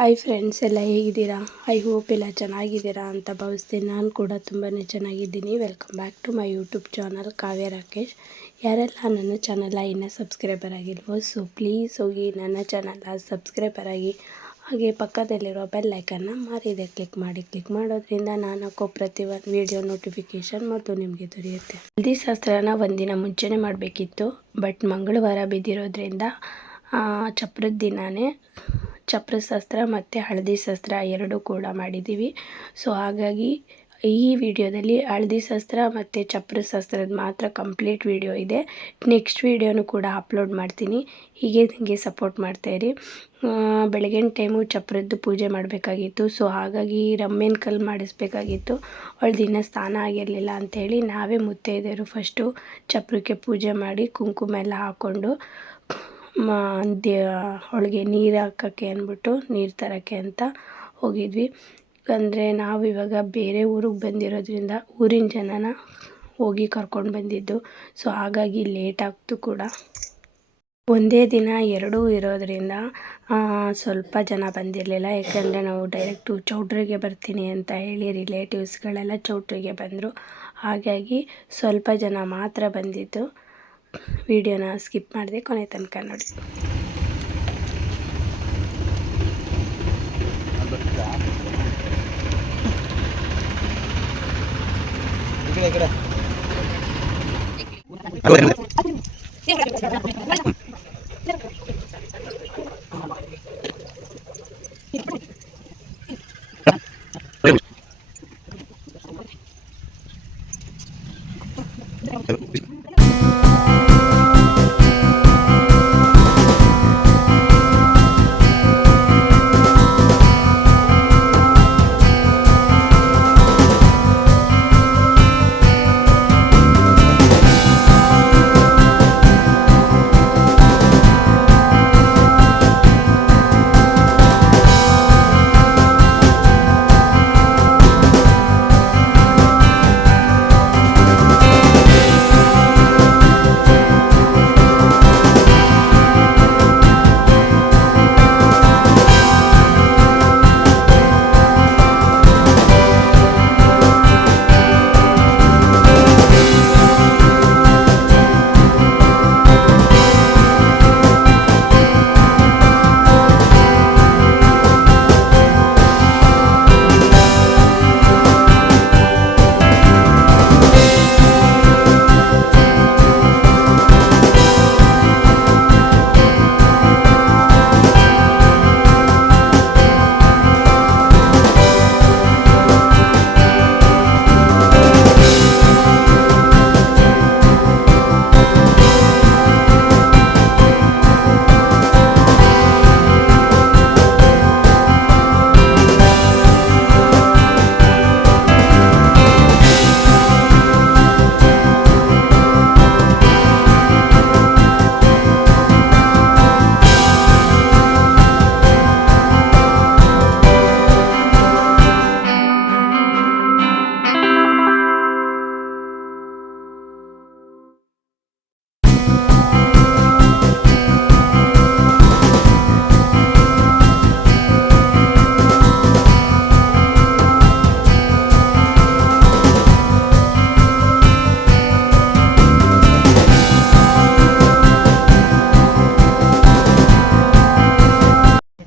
Hi friends, ಎಲ್ಲ ಹೇಗಿದ್ದೀರಾ? I hope ಎಲ್ಲ ಚೆನ್ನಾಗಿದ್ದೀರಾ ಅಂತ ಭಾವಿಸ್ತೀನಿ. ನಾನು ಕೂಡ ತುಂಬಾ ಚೆನ್ನಾಗಿದ್ದೀನಿ. Welcome back to my YouTube channel Kavya Rakesh. ಯಾರೆಲ್ಲ ನನ್ನ ಚಾನಲ್ ಇನ್ನೂ ಸಬ್ಸ್ಕ್ರೈಬರ್ ಆಗಿಲ್ವೋ ಸೊ ಪ್ಲೀಸ್ ಹೋಗಿ ನನ್ನ ಚಾನಲ್ ಸಬ್ಸ್ಕ್ರೈಬರ್ ಆಗಿ, ಹಾಗೆ ಪಕ್ಕದಲ್ಲಿರೋ ಬೆಲ್ ಐಕನ್ನ ಮರೀದೆ ಕ್ಲಿಕ್ ಮಾಡೋದ್ರಿಂದ ನಾನು ಹಾಕೋ ಪ್ರತಿಯೊಂದು ವಿಡಿಯೋ ನೋಟಿಫಿಕೇಷನ್ ಮತ್ತು ನಿಮಗೆ ದೊರೆಯುತ್ತೆ. ಹಳದಿ ಶಾಸ್ತ್ರನ ಒಂದಿನ ಮುಂಚೆನೇ ಮಾಡಬೇಕಿತ್ತು, ಬಟ್ ಮಂಗಳವಾರ ಬಿದ್ದಿರೋದ್ರಿಂದ ಚಪ್ರದ ದಿನವೇ ಚಪ್ರ ಶಾಸ್ತ್ರ ಮತ್ತು ಹಳದಿ ಶಾಸ್ತ್ರ ಎರಡೂ ಕೂಡ ಮಾಡಿದ್ದೀವಿ. ಸೊ ಹಾಗಾಗಿ ಈ ವಿಡಿಯೋದಲ್ಲಿ ಹಳದಿ ಶಾಸ್ತ್ರ ಮತ್ತು ಚಪ್ರ ಶಾಸ್ತ್ರದ ಮಾತ್ರ ಕಂಪ್ಲೀಟ್ ವಿಡಿಯೋ ಇದೆ. ನೆಕ್ಸ್ಟ್ ವಿಡಿಯೋನು ಕೂಡ ಅಪ್ಲೋಡ್ ಮಾಡ್ತೀನಿ. ಹೀಗೆ ನನಗೆ ಸಪೋರ್ಟ್ ಮಾಡ್ತಾಯಿರಿ. ಬೆಳಗಿನ ಟೈಮು ಚಪ್ರದ್ದು ಪೂಜೆ ಮಾಡಬೇಕಾಗಿತ್ತು. ಸೊ ಹಾಗಾಗಿ ರಮ್ಮೇನ ಕಲ್ಲು ಮಾಡಿಸ್ಬೇಕಾಗಿತ್ತು. ಅವಳ ದಿನ ಸ್ನಾನ ಆಗಿರಲಿಲ್ಲ ಅಂಥೇಳಿ ನಾವೇ ಮುತ್ತೈದೆಯರು ಫಸ್ಟು ಚಪ್ರಕ್ಕೆ ಪೂಜೆ ಮಾಡಿ ಕುಂಕುಮ ಎಲ್ಲ ಹಾಕ್ಕೊಂಡು ಅವಳಿಗೆ ನೀರು ಹಾಕೋಕ್ಕೆ ಅಂದ್ಬಿಟ್ಟು ನೀರು ತರೋಕ್ಕೆ ಅಂತ ಹೋಗಿದ್ವಿ. ಅಂದರೆ ನಾವು ಇವಾಗ ಬೇರೆ ಊರಿಗೆ ಬಂದಿರೋದ್ರಿಂದ ಊರಿನ ಜನನ ಹೋಗಿ ಕರ್ಕೊಂಡು ಬಂದಿದ್ದು. ಸೊ ಹಾಗಾಗಿ ಲೇಟ್ ಆಗ್ತು ಕೂಡ. ಒಂದೇ ದಿನ ಎರಡೂ ಇರೋದ್ರಿಂದ ಸ್ವಲ್ಪ ಜನ ಬಂದಿರಲಿಲ್ಲ. ಯಾಕೆಂದರೆ ನಾವು ಡೈರೆಕ್ಟು ಚೌಟ್ರಿಗೆ ಬರ್ತೀನಿ ಅಂತ ಹೇಳಿ ರಿಲೇಟಿವ್ಸ್ಗಳೆಲ್ಲ ಚೌಟ್ರಿಗೆ ಬಂದರು. ಹಾಗಾಗಿ ಸ್ವಲ್ಪ ಜನ ಮಾತ್ರ ಬಂದಿದ್ದು. ವಿಡಿಯೋನ ಸ್ಕಿಪ್ ಮಾಡಿದೆ, ಕೊನೆ ತನಕ ನೋಡಿ.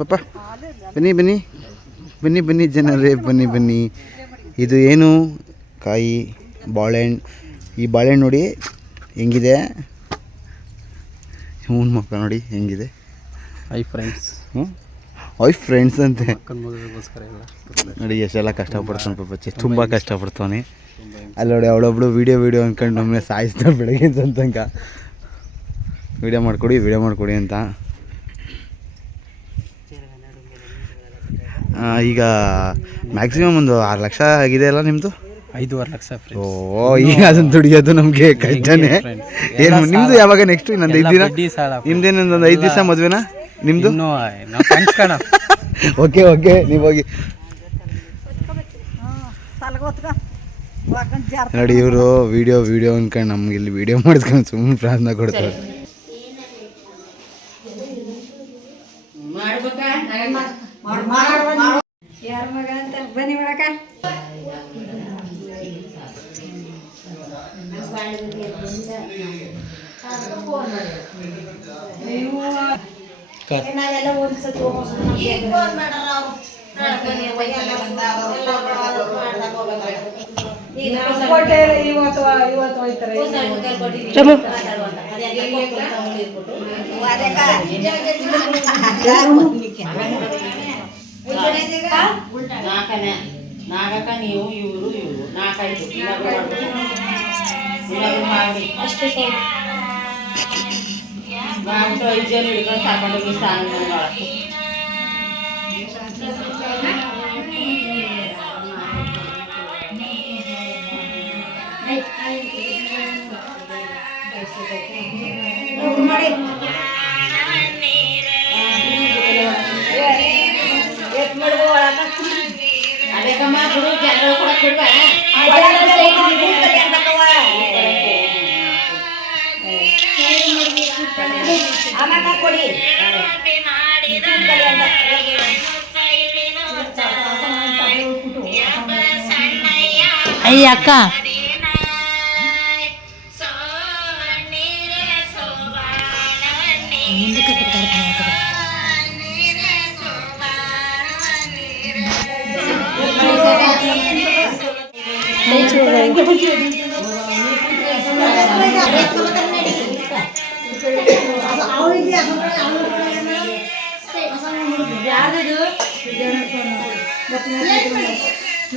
ಪಾಪ ಬನ್ನಿ ಬನ್ನಿ ಬನ್ನಿ ಬನ್ನಿ ಜನರೇ ಬನ್ನಿ ಬನ್ನಿ. ಇದು ಏನು ಕಾಯಿ ಬಾಳೆಹಣ್ಣು. ಈ ಬಾಳೆಹಣ್ಣು ನೋಡಿ ಹೆಂಗಿದೆ, ಹ್ಞೂ ಮಕ್ಕಳು ನೋಡಿ ಹೆಂಗಿದೆ. ಫ್ರೆಂಡ್ಸ್ ಫ್ರೆಂಡ್ಸ್ ಅಂತೆ ನೋಡಿ ಎಷ್ಟೆಲ್ಲ ಕಷ್ಟಪಡ್ತಾನೆ ಪಾಪ, ತುಂಬ ಕಷ್ಟಪಡ್ತಾನೆ. ಅಲ್ಲಿ ನೋಡಿ ಅವಳೊಬ್ಳು ವೀಡಿಯೋ ಅಂದ್ಕೊಂಡು ನಮ್ಮನೆ ಸಾಯಿಸ್ತಾ ಬೆಳಗ್ಗೆ ತನಕ ವೀಡಿಯೋ ಮಾಡಿಕೊಡಿ ಅಂತ. ಈಗ ಮ್ಯಾಕ್ಸಿಮಮ್ ಒಂದು 6 ಲಕ್ಷ ಆಗಿದೆ ಅಲ್ಲ ನಿಮ್ಮದು? 5.5 ಲಕ್ಷ. ಓ, ಈಗ ಅದನ್ನು ದುಡಿಯೋದು ನಮಗೆ ಕಷ್ಟನೇ. ಏನು ನಿಮ್ಮದು ಯಾವಾಗ ನೆಕ್ಸ್ಟ್? ಇನ್ನೊಂದು 5 ದಿನ ನಿಮ್ದೇನೊಂದು 5 ದಿವಸ ಮದುವೆನಾ ನಿಮ್ಮದು? ಓಕೆ ನೀವು ಹೋಗಿ ನೋಡಿ. ಇವರು ವಿಡಿಯೋ ಅಂದ್ಕೊಂಡು ನಮ್ಗೆ ಇಲ್ಲಿ ವಿಡಿಯೋ ಮಾಡಿಸ್ಕೊಂಡು ಸುಮ್ಮನೆ ಪ್ರಾರ್ಥನೆ ಕೊಡ್ತಾರೆ. ಯಾರ ಮಗ ಅಂತ ಬನ್ನಿ ಒಳಕ ನಾವೆಲ್ಲ ಒಂದ್ಸತಿ ನಾಗಕ್ಕ ನೀವು ಇವರು ನಾಲ್ಕೈದು ಮಾಡಿ ಅಷ್ಟೇ ಮಾಡ್ಬಿಟ್ಟು 5 ಜನ ಹಿಡ್ಕೊಂಡು ತಗೊಂಡೋಗಿ ಸ್ನಾನ ಮಾಡಕ್ಕೆ ಅದಕ್ಕಮ್ಮ ಬಿಡು ಜನಗಳು ಕೂಡ ಬಿಡ್ವಾ ಕೊಡಿ ಅಯ್ಯ ಅಕ್ಕ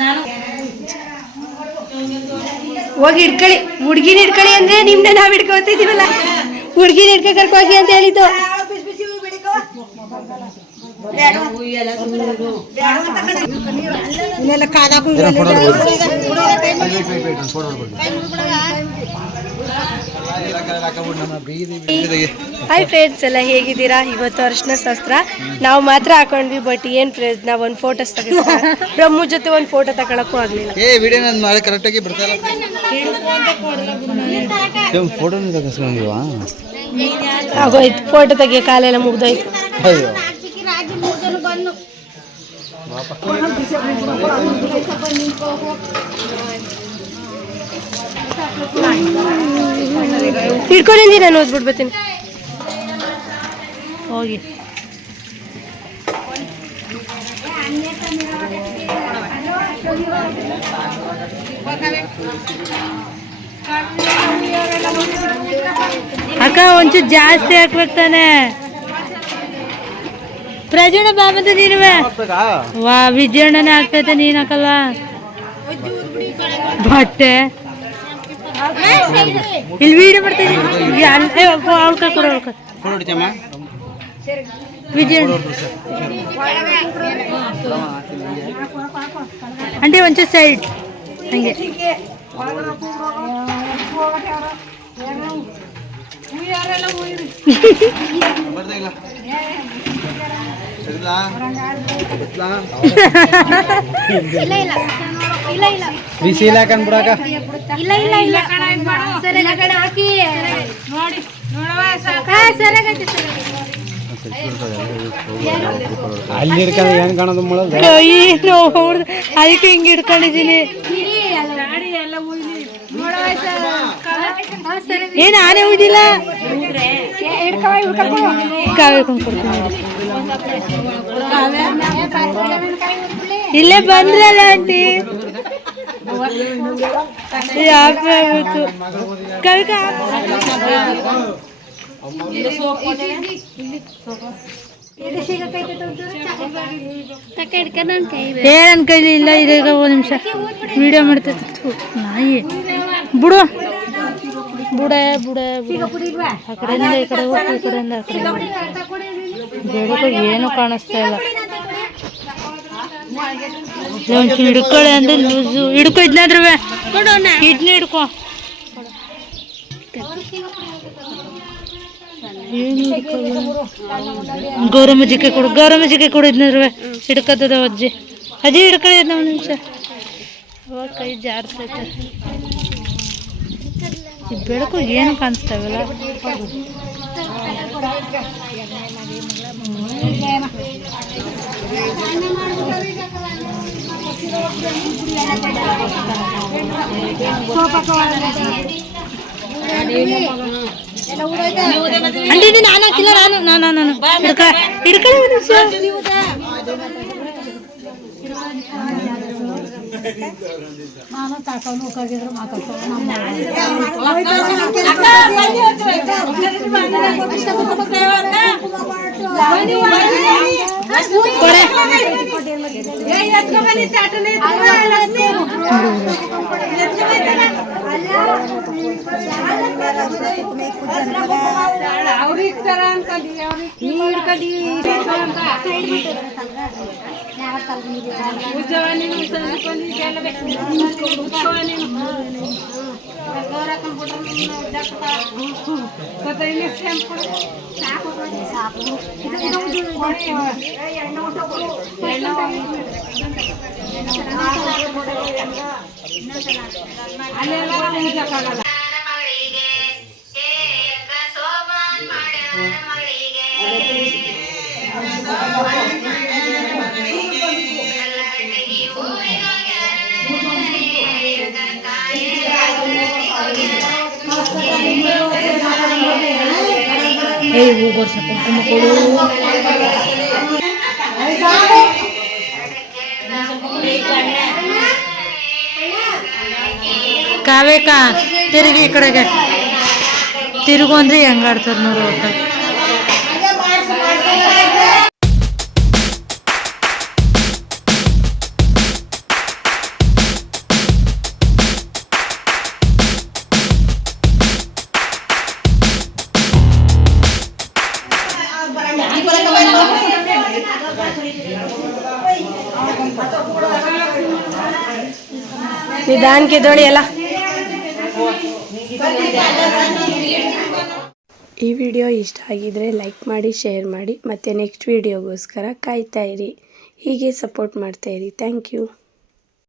ನಾನು ಹೋಗಿ ಹಿಡ್ಕೊಳ್ಳಿ, ಹುಡ್ಗಿನ ಹಿಡ್ಕೊಳ್ಳಿ ಅಂದ್ರೆ ನಿಮ್ನ ನಾವ್ ಹಿಡ್ಕೊತಿದೀವಲ್ಲ, ಹುಡ್ಗಿನ ಹಿಡ್ಕ ಕರ್ಕೋಗಿ ಅಂತ ಹೇಳಿದ್ದು. ಹಾಯ್ ಫ್ರೆಂಡ್ಸ್, ಎಲ್ಲ ಹೇಗಿದ್ದೀರಾ? ಇವತ್ತು ಅರ್ಶಿನ ಶಾಸ್ತ್ರ ನಾವು ಮಾತ್ರ ಹಾಕೊಂಡ್ವಿ, ಬಟ್ ಏನ್ ಪ್ರಯೋಜನ, ಒಂದು ಫೋಟೋಸ್ ತಗೊಂಡು ಬ್ರಹ್ಮ ಜೊತೆ ಒಂದು ಫೋಟೋ ತಗೊಳಕ್ಕೂ ಆಗ್ಲಿಲ್ಲ. ವಿಡಿಯೋ ನಾನು ನಾಳೆ ಕರೆಕ್ಟಾಗಿ ಬರ್ತಾ ಫೋಟೋ ತಗೊಂಡಿಲ್ವಾ? ಆಗೋಯ್ತು, ಫೋಟೋ ತೆಗಿಯೋ ಕಾಲೆಲ್ಲ ಮುಗ್ದೋಯ್ತು. ಅಯ್ಯೋ ಹಿಡ್ಕೊಂಡಿದ್ದೀನಿ, ನಾನು ಓದ್ಬಿಡ್ಬತ್ತೀನಿ ಹೋಗಿ. ಅಕ್ಕ ಒಂಚೂರು ಜಾಸ್ತಿ ಹಾಕ್ಬೇಕು ತಾನೆ. ಪ್ರಜೋಣ ಬಾಬಂತ ನೀನುವೆ ವಾ ವಿಜಯಣ್ಣನೇ ಆಗ್ತೈತೆ, ನೀನ್ ಹಾಕಲ್ಲ ಬಟ್ಟೆ. ಇಲ್ಲಿ ವೀಡಿಯೋ ಮಾಡ್ತಿದ್ದೀನಿ, ಅವಳ್ಕ ಕೊಡು, ಅವಳ್ಕ ವಿಜಯಣ್ಣ ಅಂಟಿ ಒಂಚೂರು ಸೈಡ್ ಹಂಗೆ. ಬಿಸಿಲ ಕಂಡ್ಬಿಡಕ ಇಲ್ಲ ಇಲ್ಲ ಇಲ್ಲ ಸರಿ ಹಾಕಿ ನೋಡಿ ಅಲ್ಲಿ ಹಿಡ್ಕೊಂಡು ಏನ್ ಕಾಣೋದು ಮಾಡೋದು ಕೈ ನೋವು ಅದಕ್ಕೆ ಹಿಂಗೆ ಹಿಡ್ಕೊಂಡಿದ್ದೀನಿ. ಏನು ಆನೆ ಹೋಗಿಲ್ಲ, ಕಾವ್ಯ ಕೊಂಡ್ಕೊಡ್ತೀನಿ. ಇಲ್ಲೇ ಬಂದ್ರಲ್ಲ ಆಂಟಿ, ಯಾಕೆ ಆಗ್ಬಿಟ್ಟು ಕವಿಕಾ ನನ್ ಕೈಲಿ ಇಲ್ಲ. ಇದೀಗ ಒಂದು ನಿಮಿಷ ವಿಡಿಯೋ ಮಾಡ್ತಿತ್ತು ನಾಯಿ. ಬಿಡು ಬುಡೆ ಬುಡೆ ಆ ಕಡೆಯಿಂದ ಈ ಕಡೆ ಹೋಗಿ, ಈ ಕಡೆಯಿಂದ ಆ ಕಡೆ ಬೇಡಕ್ಕೆ ಏನು ಕಾಣಿಸ್ತಾ ಇಲ್ಲ. ಒಂಚೂರು ಹಿಡ್ಕೊಳ್ಳಿ ಅಂದ್ರೆ ಲೂಸು ಹಿಡ್ಕೊ, ಇದ್ನಾದ್ರೂ ಇದ್ನ ಹಿಡ್ಕೊ. ಏನು ಗೌರಮ್ಮಜಿಗೆ ಕೊಡು, ಗೌರಮ್ಮಜಿಗೆ ಕೊಡು, ಇದ್ನಾದ್ರೂ ಹಿಡ್ಕತ್ತದ ಅಜ್ಜಿ. ಅಜ್ಜಿ ಹಿಡ್ಕೊಳ್ಳಿ ಒಂದು ನಿಮಿಷ. ಅವಾಗ ಕೈ ಜಾಡ್ತೈತೆ. ಈ ಬೆಳಕು ಏನು ಕಾಣಿಸ್ತಾವಲ್ಲ. ಅಂಡಿ ನಾನು ಹಾಕಿಲ್ಲ ನಾನು ಹಿಡ್ಕೊಳ್ಳಿ ಕಾವೇಕ ತಿರುಗಿ ಈ ಕಡೆಗೆ ತಿರುಗು ಅಂದ್ರೆ ಹೆಂಗ್ ಆಡ್ತಾರ ನೋಡು. निदान के दौड़ी ಎಲ್ಲ ಈ ವಿಡಿಯೋ ಇಷ್ಟ ಆಗಿದ್ರೆ ಲೈಕ್ ಮಾಡಿ, ಶೇರ್ ಮಾಡಿ, ಮತ್ತೆ ನೆಕ್ಸ್ಟ್ ವಿಡಿಯೋಗೋಸ್ಕರ ಕಾಯ್ತಾ ಇರಿ. ಹೀಗೆ ಸಪೋರ್ಟ್ ಮಾಡ್ತಾ ಇರಿ. Thank you.